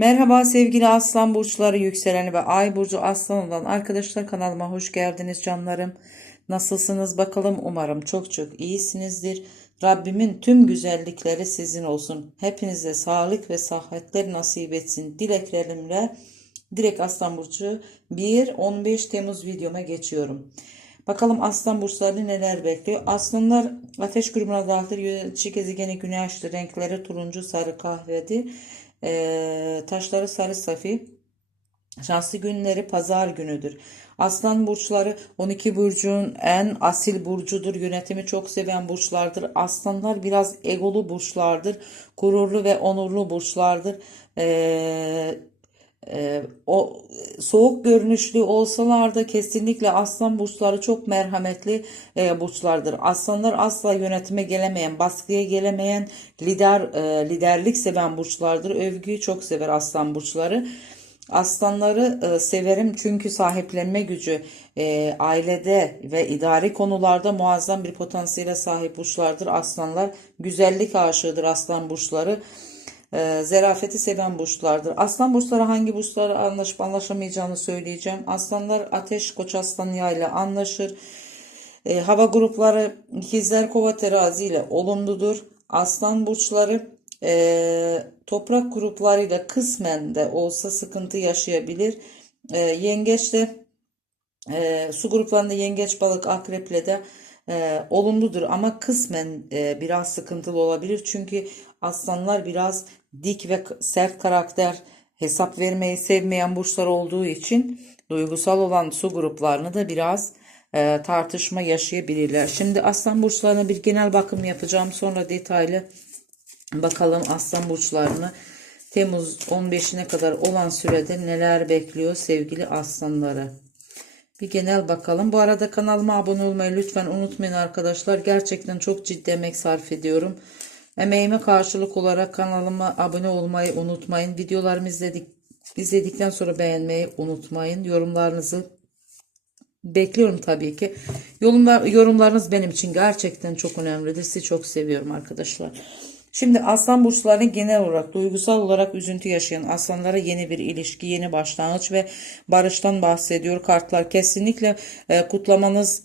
Merhaba sevgili aslan burçları yükseleni ve ay burcu aslan olan arkadaşlar kanalıma hoş geldiniz canlarım. Nasılsınız bakalım umarım çok çok iyisinizdir. Rabbimin tüm güzellikleri sizin olsun. Hepinize sağlık ve sıhhatler nasip etsin dileklerimle. Direkt aslan burcu 1-15 Temmuz videoma geçiyorum. Bakalım aslan burçları neler bekliyor. Aslanlar ateş grubuna dahil yönetici gezegeni güneşli renkleri turuncu sarı kahvedi. Ee, taşları sarı safi. Şanslı günleri pazar günüdür. Aslan burçları 12 burcun en asil burcudur. Yönetimi çok seven burçlardır. Aslanlar biraz egolu burçlardır. Gururlu ve onurlu burçlardır. Ee, ee, o soğuk görünüşlü olsalar da kesinlikle aslan burçları çok merhametli e, burçlardır. Aslanlar asla yönetime gelemeyen, baskıya gelemeyen, lider e, liderlik seven burçlardır. Övgüyü çok sever aslan burçları. Aslanları e, severim çünkü sahiplenme gücü e, ailede ve idari konularda muazzam bir potansiyele sahip burçlardır. Aslanlar güzellik aşığıdır aslan burçları. E, zerafeti seven burçlardır. Aslan burçları hangi burçlara anlaşıp anlaşamayacağını söyleyeceğim. Aslanlar ateş koç aslan yayla anlaşır. E, hava grupları ikizler kova terazi ile olumludur. Aslan burçları e, toprak gruplarıyla kısmen de olsa sıkıntı yaşayabilir. E, yengeç de e, su gruplarında yengeç balık akreple de e, olumludur ama kısmen e, biraz sıkıntılı olabilir. Çünkü aslanlar biraz dik ve sert karakter hesap vermeyi sevmeyen burçlar olduğu için duygusal olan su gruplarını da biraz e, tartışma yaşayabilirler. Şimdi aslan burçlarına bir genel bakım yapacağım. Sonra detaylı bakalım aslan burçlarını Temmuz 15'ine kadar olan sürede neler bekliyor sevgili aslanları. Bir genel bakalım. Bu arada kanalıma abone olmayı lütfen unutmayın arkadaşlar. Gerçekten çok ciddi emek sarf ediyorum. Emeğime karşılık olarak kanalıma abone olmayı unutmayın. Videolarımı izledik, izledikten sonra beğenmeyi unutmayın. Yorumlarınızı bekliyorum tabii ki. Yorumlar, yorumlarınız benim için gerçekten çok önemlidir. Sizi çok seviyorum arkadaşlar. Şimdi aslan burçlarının genel olarak duygusal olarak üzüntü yaşayan aslanlara yeni bir ilişki, yeni başlangıç ve barıştan bahsediyor kartlar. Kesinlikle e, kutlamanız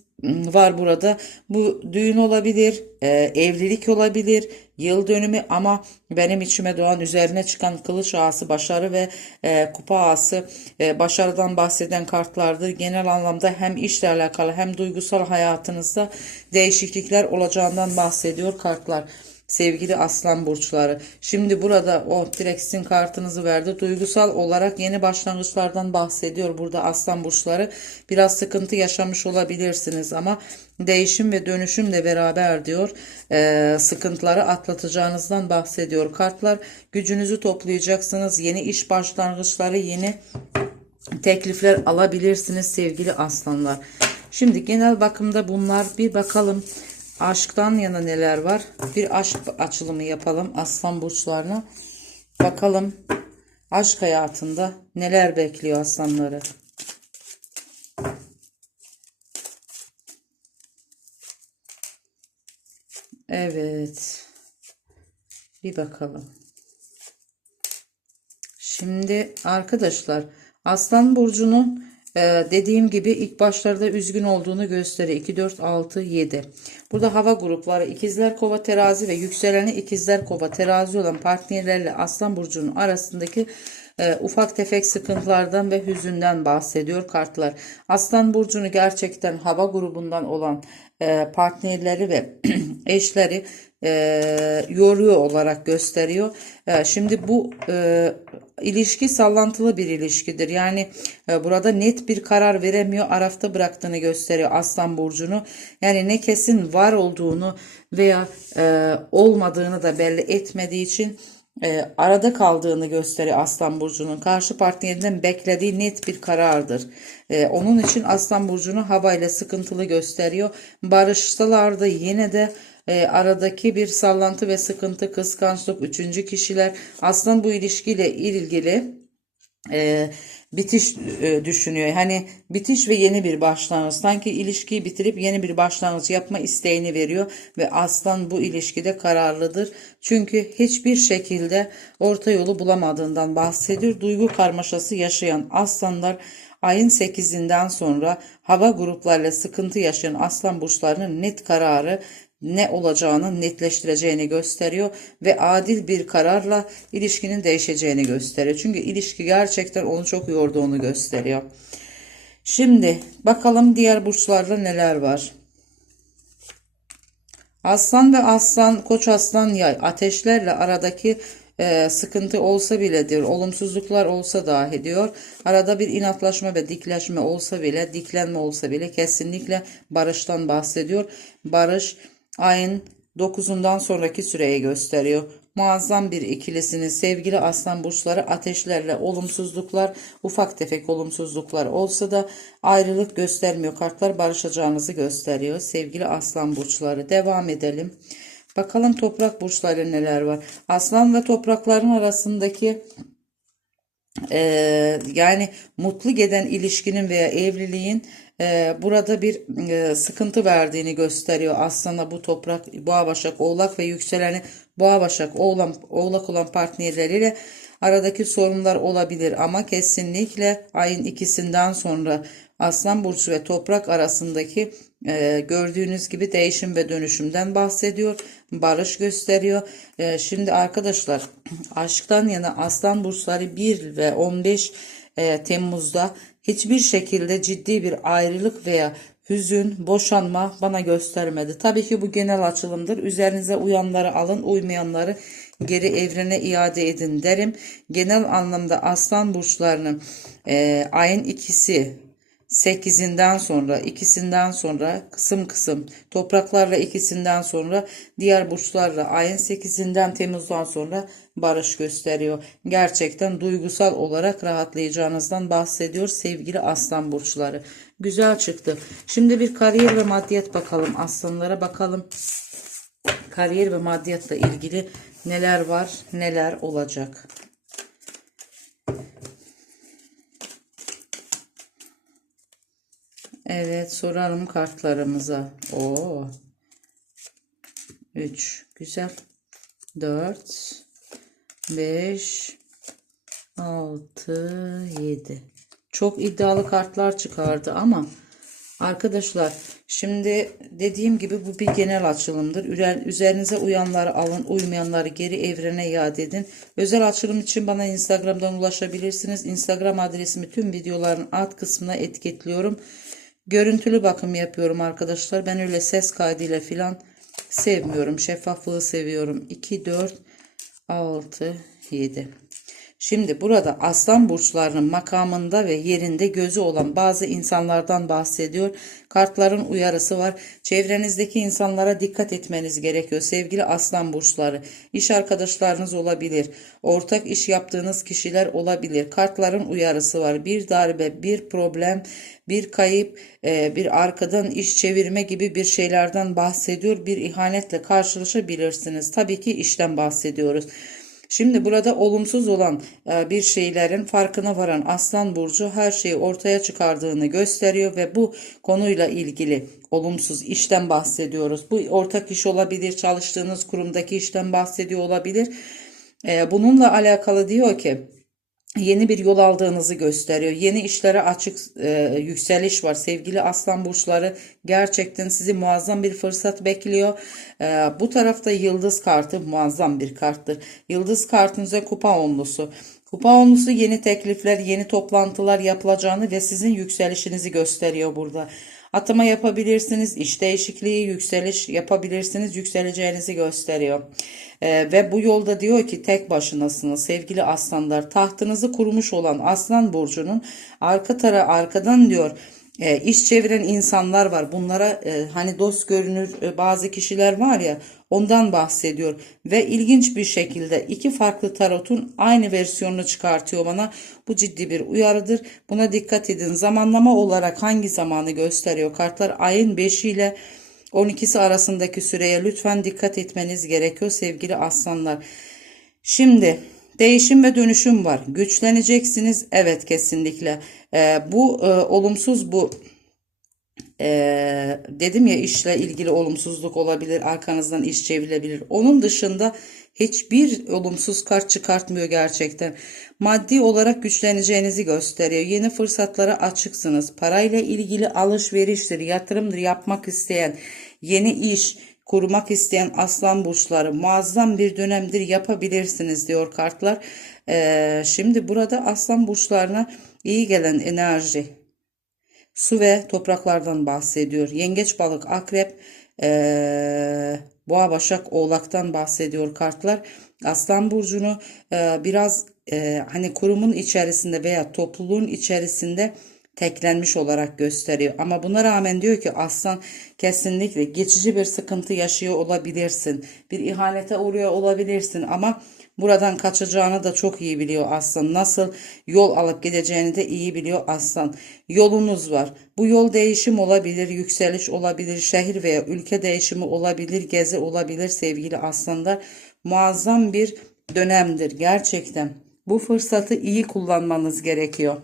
var burada. Bu düğün olabilir, e, evlilik olabilir, yıl dönümü ama benim içime doğan üzerine çıkan kılıç ağası başarı ve e, kupa ağası e, başarıdan bahseden kartlardır. Genel anlamda hem işle alakalı hem duygusal hayatınızda değişiklikler olacağından bahsediyor kartlar sevgili aslan burçları. Şimdi burada o direkt sizin kartınızı verdi. Duygusal olarak yeni başlangıçlardan bahsediyor burada aslan burçları. Biraz sıkıntı yaşamış olabilirsiniz ama değişim ve dönüşüm de beraber diyor. Ee, sıkıntıları atlatacağınızdan bahsediyor. Kartlar gücünüzü toplayacaksınız. Yeni iş başlangıçları, yeni teklifler alabilirsiniz sevgili aslanlar. Şimdi genel bakımda bunlar bir bakalım. Aşktan yana neler var? Bir aşk açılımı yapalım aslan burçlarına. Bakalım aşk hayatında neler bekliyor aslanları. Evet. Bir bakalım. Şimdi arkadaşlar Aslan Burcu'nun ee, dediğim gibi ilk başlarda üzgün olduğunu gösteriyor. 2, 4, 6, 7. Burada hava grupları ikizler kova terazi ve yükseleni ikizler kova terazi olan partnerlerle Aslan Burcu'nun arasındaki e, ufak tefek sıkıntılardan ve hüzünden bahsediyor kartlar. Aslan Burcu'nu gerçekten hava grubundan olan e, partnerleri ve eşleri e, yoruyor olarak gösteriyor. E, şimdi bu e, ilişki sallantılı bir ilişkidir. Yani e, burada net bir karar veremiyor. Arafta bıraktığını gösteriyor Aslan Burcu'nu. Yani ne kesin var olduğunu veya e, olmadığını da belli etmediği için e, arada kaldığını gösteriyor Aslan Burcu'nun. Karşı partnerinden beklediği net bir karardır. E, onun için Aslan Burcu'nu havayla sıkıntılı gösteriyor. Barışsalar yine de e, aradaki bir sallantı ve sıkıntı, kıskançlık, üçüncü kişiler aslında bu ilişkiyle ilgili e, bitiş e, düşünüyor. Hani bitiş ve yeni bir başlangıç. Sanki ilişkiyi bitirip yeni bir başlangıç yapma isteğini veriyor ve aslan bu ilişkide kararlıdır. Çünkü hiçbir şekilde orta yolu bulamadığından bahsediyor. Duygu karmaşası yaşayan aslanlar ayın 8'inden sonra hava gruplarıyla sıkıntı yaşayan aslan burçlarının net kararı ne olacağını netleştireceğini gösteriyor ve adil bir kararla ilişkinin değişeceğini gösteriyor. Çünkü ilişki gerçekten onu çok yorduğunu gösteriyor. Şimdi bakalım diğer burçlarda neler var. Aslan ve aslan, koç aslan yay ateşlerle aradaki e, sıkıntı olsa bile diyor, olumsuzluklar olsa dahi diyor. Arada bir inatlaşma ve dikleşme olsa bile, diklenme olsa bile kesinlikle barıştan bahsediyor. Barış ayın 9'undan sonraki süreyi gösteriyor. Muazzam bir ikilisinin sevgili aslan burçları ateşlerle olumsuzluklar, ufak tefek olumsuzluklar olsa da ayrılık göstermiyor. Kartlar barışacağınızı gösteriyor. Sevgili aslan burçları devam edelim. Bakalım toprak burçları neler var. Aslan ve toprakların arasındaki e, yani mutlu giden ilişkinin veya evliliğin e, burada bir e, sıkıntı verdiğini gösteriyor. Aslında bu toprak boğa başak oğlak ve yükseleni boğa başak oğlak, oğlak olan partnerleriyle aradaki sorunlar olabilir ama kesinlikle ayın ikisinden sonra Aslan Burcu ve Toprak arasındaki e, gördüğünüz gibi değişim ve dönüşümden bahsediyor. Barış gösteriyor. E, şimdi arkadaşlar aşktan yana Aslan Burçları 1 ve 15 e, Temmuz'da hiçbir şekilde ciddi bir ayrılık veya hüzün, boşanma bana göstermedi. Tabii ki bu genel açılımdır. Üzerinize uyanları alın, uymayanları geri evrene iade edin derim. Genel anlamda aslan burçlarının e, ayın ikisi 8'inden sonra ikisinden sonra kısım kısım topraklarla ikisinden sonra diğer burçlarla ayın 8'inden Temmuz'dan sonra barış gösteriyor. Gerçekten duygusal olarak rahatlayacağınızdan bahsediyor sevgili aslan burçları. Güzel çıktı. Şimdi bir kariyer ve maddiyat bakalım. Aslanlara bakalım. Kariyer ve maddiyatla ilgili neler var, neler olacak. Evet soralım kartlarımıza. Oo. 3 güzel. 4 5 6 7 Çok iddialı kartlar çıkardı ama arkadaşlar şimdi dediğim gibi bu bir genel açılımdır. Üzerinize uyanları alın, uymayanları geri evrene iade edin. Özel açılım için bana Instagram'dan ulaşabilirsiniz. Instagram adresimi tüm videoların alt kısmına etiketliyorum. Görüntülü bakım yapıyorum arkadaşlar. Ben öyle ses kaydıyla filan sevmiyorum. Şeffaflığı seviyorum. 2, 4, 6, 7. Şimdi burada aslan burçlarının makamında ve yerinde gözü olan bazı insanlardan bahsediyor. Kartların uyarısı var. Çevrenizdeki insanlara dikkat etmeniz gerekiyor. Sevgili aslan burçları, iş arkadaşlarınız olabilir. Ortak iş yaptığınız kişiler olabilir. Kartların uyarısı var. Bir darbe, bir problem, bir kayıp, e, bir arkadan iş çevirme gibi bir şeylerden bahsediyor. Bir ihanetle karşılaşabilirsiniz. Tabii ki işten bahsediyoruz. Şimdi burada olumsuz olan e, bir şeylerin farkına varan Aslan Burcu her şeyi ortaya çıkardığını gösteriyor ve bu konuyla ilgili olumsuz işten bahsediyoruz. Bu ortak iş olabilir, çalıştığınız kurumdaki işten bahsediyor olabilir. E, bununla alakalı diyor ki yeni bir yol aldığınızı gösteriyor. Yeni işlere açık e, yükseliş var. Sevgili aslan burçları gerçekten sizi muazzam bir fırsat bekliyor. E, bu tarafta yıldız kartı muazzam bir karttır. Yıldız kartınıza kupa onlusu. Kupa onlusu yeni teklifler, yeni toplantılar yapılacağını ve sizin yükselişinizi gösteriyor burada. Atama yapabilirsiniz, iş değişikliği, yükseliş yapabilirsiniz, yükseleceğinizi gösteriyor. Ee, ve bu yolda diyor ki tek başınasınız sevgili aslanlar. Tahtınızı kurmuş olan aslan burcunun arka tara arkadan diyor e, iş çeviren insanlar var. Bunlara e, hani dost görünür e, bazı kişiler var ya ondan bahsediyor. Ve ilginç bir şekilde iki farklı tarotun aynı versiyonunu çıkartıyor bana. Bu ciddi bir uyarıdır. Buna dikkat edin. Zamanlama olarak hangi zamanı gösteriyor? Kartlar ayın 5 ile 12'si arasındaki süreye lütfen dikkat etmeniz gerekiyor sevgili aslanlar. Şimdi Değişim ve dönüşüm var. Güçleneceksiniz. Evet kesinlikle. Ee, bu e, olumsuz bu ee, dedim ya işle ilgili olumsuzluk olabilir, arkanızdan iş çevrilebilir. Onun dışında hiçbir olumsuz kart çıkartmıyor gerçekten. Maddi olarak güçleneceğinizi gösteriyor. Yeni fırsatlara açıksınız. Parayla ilgili alışveriştir, yatırımdır yapmak isteyen, yeni iş kurmak isteyen aslan burçları muazzam bir dönemdir yapabilirsiniz diyor kartlar. Ee, şimdi burada aslan burçlarına iyi gelen enerji, su ve topraklardan bahsediyor. Yengeç, balık, akrep, eee, boğa, başak, oğlaktan bahsediyor kartlar. Aslan burcunu eee, biraz eee, hani kurumun içerisinde veya topluluğun içerisinde teklenmiş olarak gösteriyor. Ama buna rağmen diyor ki aslan kesinlikle geçici bir sıkıntı yaşıyor olabilirsin. Bir ihanete uğruyor olabilirsin ama buradan kaçacağını da çok iyi biliyor aslan. Nasıl yol alıp gideceğini de iyi biliyor aslan. Yolunuz var. Bu yol değişim olabilir, yükseliş olabilir, şehir veya ülke değişimi olabilir, gezi olabilir sevgili aslanlar. Muazzam bir dönemdir gerçekten. Bu fırsatı iyi kullanmanız gerekiyor.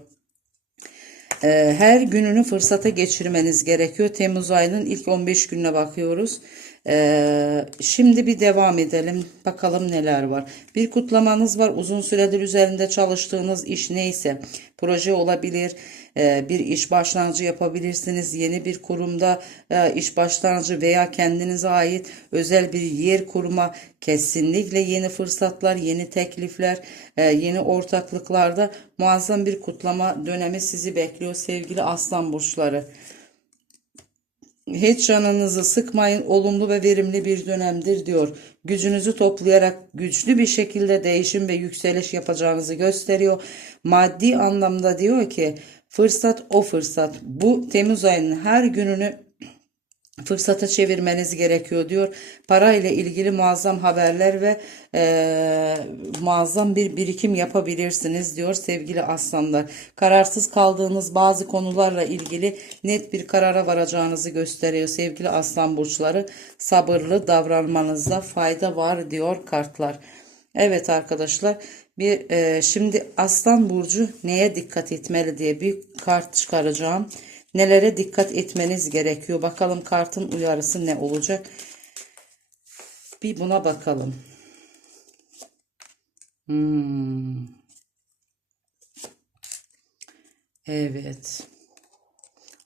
Ee, her gününü fırsata geçirmeniz gerekiyor. Temmuz ayının ilk 15 gününe bakıyoruz. Ee, şimdi bir devam edelim. Bakalım neler var. Bir kutlamanız var. Uzun süredir üzerinde çalıştığınız iş neyse. Proje olabilir. e, Bir iş başlangıcı yapabilirsiniz. Yeni bir kurumda e, iş başlangıcı veya kendinize ait özel bir yer kurma. Kesinlikle yeni fırsatlar, yeni teklifler, e, yeni ortaklıklarda muazzam bir kutlama dönemi sizi bekliyor sevgili aslan burçları. Hiç canınızı sıkmayın. Olumlu ve verimli bir dönemdir diyor. Gücünüzü toplayarak güçlü bir şekilde değişim ve yükseliş yapacağınızı gösteriyor. Maddi anlamda diyor ki fırsat o fırsat. Bu Temmuz ayının her gününü fırsata çevirmeniz gerekiyor diyor. Para ile ilgili muazzam haberler ve e, muazzam bir birikim yapabilirsiniz diyor sevgili aslanlar. Kararsız kaldığınız bazı konularla ilgili net bir karara varacağınızı gösteriyor sevgili aslan burçları. Sabırlı davranmanızda fayda var diyor kartlar. Evet arkadaşlar bir e, şimdi aslan burcu neye dikkat etmeli diye bir kart çıkaracağım. Nelere dikkat etmeniz gerekiyor? Bakalım kartın uyarısı ne olacak? Bir buna bakalım. Hmm. Evet.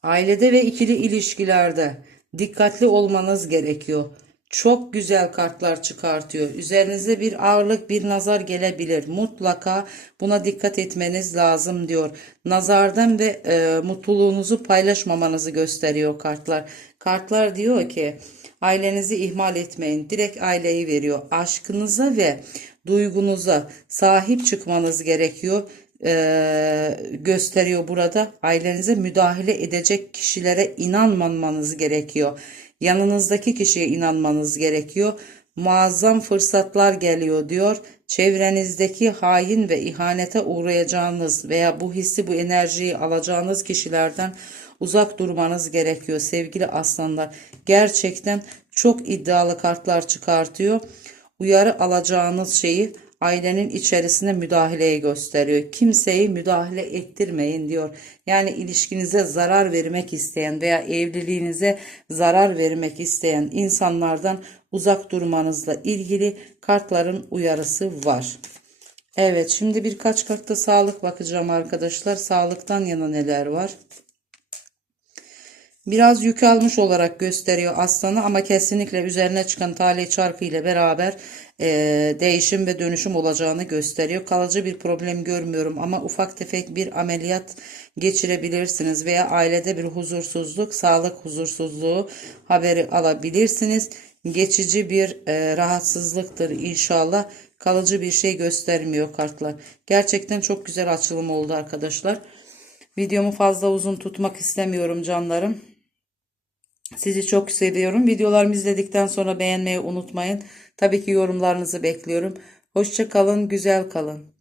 Ailede ve ikili ilişkilerde dikkatli olmanız gerekiyor. Çok güzel kartlar çıkartıyor. Üzerinize bir ağırlık, bir nazar gelebilir. Mutlaka buna dikkat etmeniz lazım diyor. Nazardan ve e, mutluluğunuzu paylaşmamanızı gösteriyor kartlar. Kartlar diyor ki ailenizi ihmal etmeyin. Direkt aileyi veriyor. Aşkınıza ve duygunuza sahip çıkmanız gerekiyor e, gösteriyor burada. Ailenize müdahale edecek kişilere inanmamanız gerekiyor. Yanınızdaki kişiye inanmanız gerekiyor. Muazzam fırsatlar geliyor diyor. Çevrenizdeki hain ve ihanete uğrayacağınız veya bu hissi bu enerjiyi alacağınız kişilerden uzak durmanız gerekiyor sevgili aslanlar. Gerçekten çok iddialı kartlar çıkartıyor. Uyarı alacağınız şeyi ailenin içerisine müdahaleyi gösteriyor. Kimseyi müdahale ettirmeyin diyor. Yani ilişkinize zarar vermek isteyen veya evliliğinize zarar vermek isteyen insanlardan uzak durmanızla ilgili kartların uyarısı var. Evet şimdi birkaç kartta sağlık bakacağım arkadaşlar. Sağlıktan yana neler var? Biraz yük almış olarak gösteriyor aslanı ama kesinlikle üzerine çıkan talih çarkı ile beraber e, değişim ve dönüşüm olacağını gösteriyor. Kalıcı bir problem görmüyorum ama ufak tefek bir ameliyat geçirebilirsiniz veya ailede bir huzursuzluk, sağlık huzursuzluğu haberi alabilirsiniz. Geçici bir e, rahatsızlıktır inşallah. Kalıcı bir şey göstermiyor kartlar. Gerçekten çok güzel açılım oldu arkadaşlar. Videomu fazla uzun tutmak istemiyorum canlarım. Sizi çok seviyorum. Videolarımı izledikten sonra beğenmeyi unutmayın. Tabii ki yorumlarınızı bekliyorum. Hoşça kalın, güzel kalın.